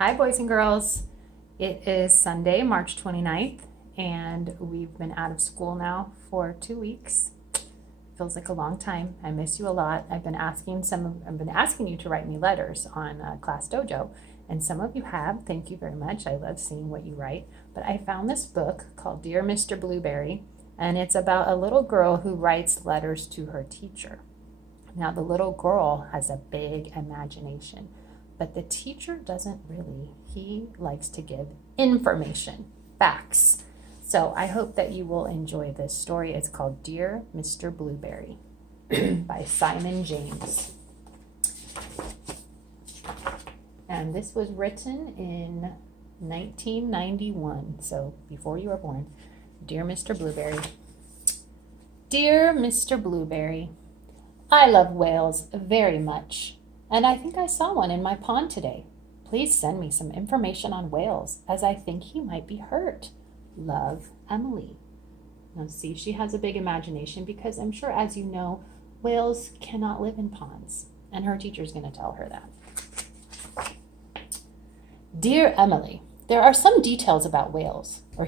Hi, boys and girls. It is Sunday, March 29th, and we've been out of school now for 2 weeks. Feels like a long time. I miss you a lot. I've been asking you to write me letters on Class Dojo, and some of you have. Thank you very much. I love seeing what you write. But I found this book called Dear Mr. Blueberry, and it's about a little girl who writes letters to her teacher. Now, the little girl has a big imagination, but the teacher doesn't really. He likes to give information, facts. So I hope that you will enjoy this story. It's called Dear Mr. Blueberry by Simon James. And this was written in 1991, so before you were born. Dear Mr. Blueberry. Dear Mr. Blueberry, I love whales very much, and I think I saw one in my pond today. Please send me some information on whales, as I think he might be hurt. Love, Emily. Now see, she has a big imagination because I'm sure, as you know, whales cannot live in ponds, and her teacher's going to tell her that. Dear Emily, here are some details about whales. I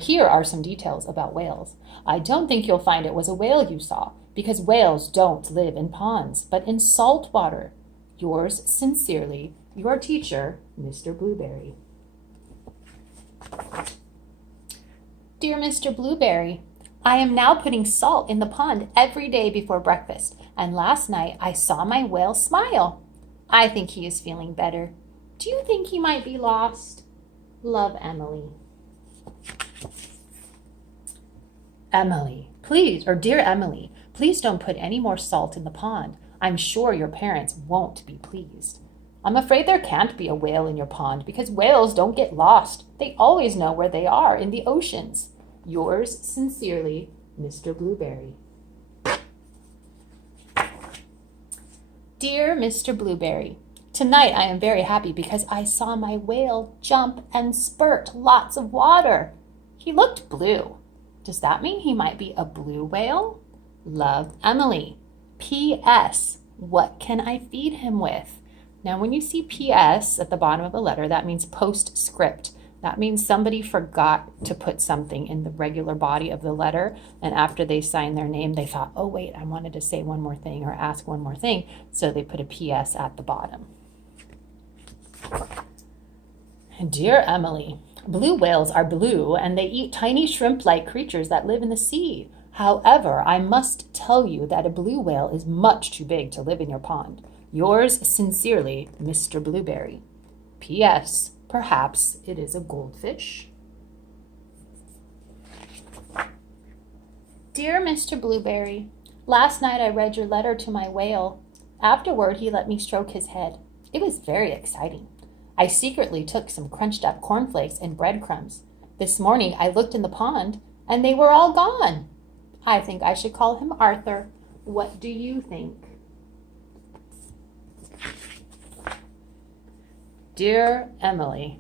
don't think you'll find it was a whale you saw, because whales don't live in ponds, but in salt water. Yours sincerely, your teacher, Mr. Blueberry. Dear Mr. Blueberry, I am now putting salt in the pond every day before breakfast, and last night I saw my whale smile. I think he is feeling better. Do you think he might be lost? Love, Emily. Dear Emily, please don't put any more salt in the pond. I'm sure your parents won't be pleased. I'm afraid there can't be a whale in your pond because whales don't get lost. They always know where they are in the oceans. Yours sincerely, Mr. Blueberry. Dear Mr. Blueberry, tonight I am very happy because I saw my whale jump and spurt lots of water. He looked blue. Does that mean he might be a blue whale? Love, Emily. P.S. What can I feed him with? Now, when you see P.S. at the bottom of a letter, that means postscript. That means somebody forgot to put something in the regular body of the letter, and after they signed their name, they thought, oh, wait, I wanted to say one more thing or ask one more thing, so they put a P.S. at the bottom. Dear Emily, blue whales are blue, and they eat tiny shrimp-like creatures that live in the sea. However, I must tell you that a blue whale is much too big to live in your pond. Yours sincerely, Mr. Blueberry. P.S. Perhaps it is a goldfish. Dear Mr. Blueberry, last night I read your letter to my whale. Afterward, he let me stroke his head. It was very exciting. I secretly took some crunched up cornflakes and breadcrumbs. This morning I looked in the pond, and they were all gone. I think I should call him Arthur. What do you think? Dear Emily,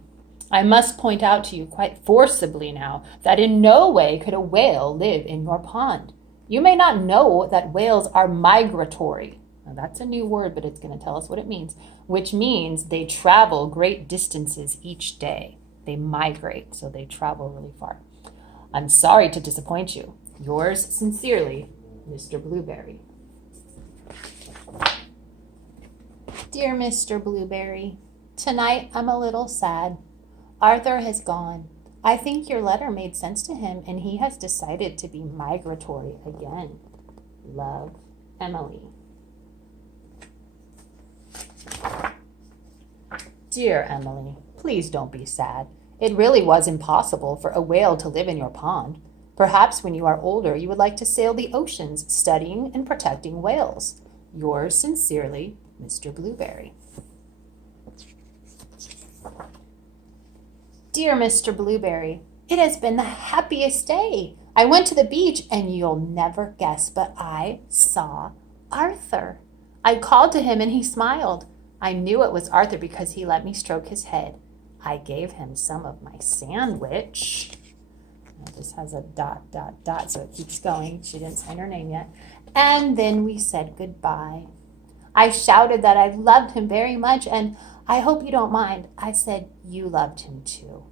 I must point out to you quite forcibly now that in no way could a whale live in your pond. You may not know that whales are migratory. Now, that's a new word, but it's going to tell us what it means, which means they travel great distances each day. They migrate, so they travel really far. I'm sorry to disappoint you. Yours sincerely, Mr. Blueberry. Dear Mr. Blueberry, tonight I'm a little sad. Arthur has gone. I think your letter made sense to him, and he has decided to be migratory again. Love, Emily. Dear Emily, please don't be sad. It really was impossible for a whale to live in your pond. Perhaps when you are older, you would like to sail the oceans, studying and protecting whales. Yours sincerely, Mr. Blueberry. Dear Mr. Blueberry, it has been the happiest day. I went to the beach, and you'll never guess, but I saw Arthur. I called to him, and he smiled. I knew it was Arthur because he let me stroke his head. I gave him some of my sandwich. This has a ... so it keeps going. She didn't sign her name yet. And then we said goodbye. I shouted that I loved him very much, and I hope you don't mind. I said you loved him too.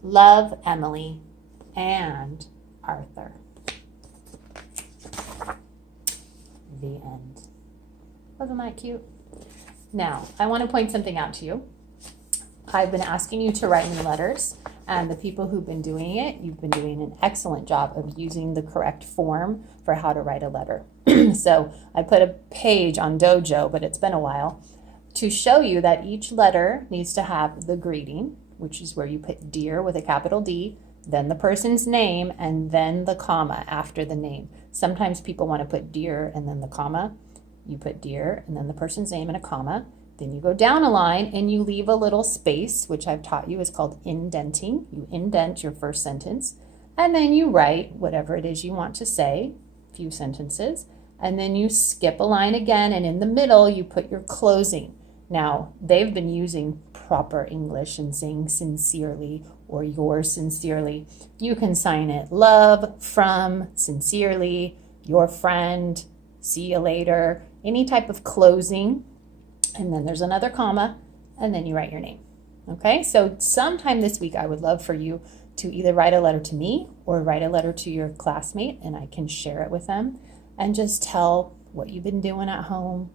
Love, Emily and Arthur. The end. Wasn't that cute? Now, I want to point something out to you. I've been asking you to write me letters, and the people who've been doing it, you've been doing an excellent job of using the correct form for how to write a letter. So I put a page on Dojo, but it's been a while, to show you that each letter needs to have the greeting, which is where you put dear with a capital D, then the person's name, and then the comma after the name. Sometimes people want to put dear and then the comma. You put dear and then the person's name and a comma. Then you go down a line and you leave a little space, which I've taught you is called indenting. You indent your first sentence, and then you write whatever it is you want to say, a few sentences, and then you skip a line again, and in the middle you put your closing. Now, they've been using proper English and saying sincerely or yours sincerely. You can sign it love, from, sincerely, your friend, see you later, any type of closing. And then there's another comma, and then you write your name. Okay, so sometime this week I would love for you to either write a letter to me or write a letter to your classmate, and I can share it with them and just tell what you've been doing at home,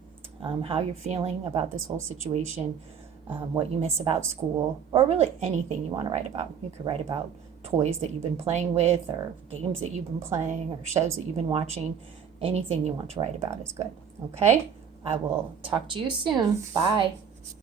how you're feeling about this whole situation, what you miss about school, or really anything you want to write about. You could write about toys that you've been playing with, or games that you've been playing, or shows that you've been watching. Anything you want to write about is good. Okay? I will talk to you soon. Bye.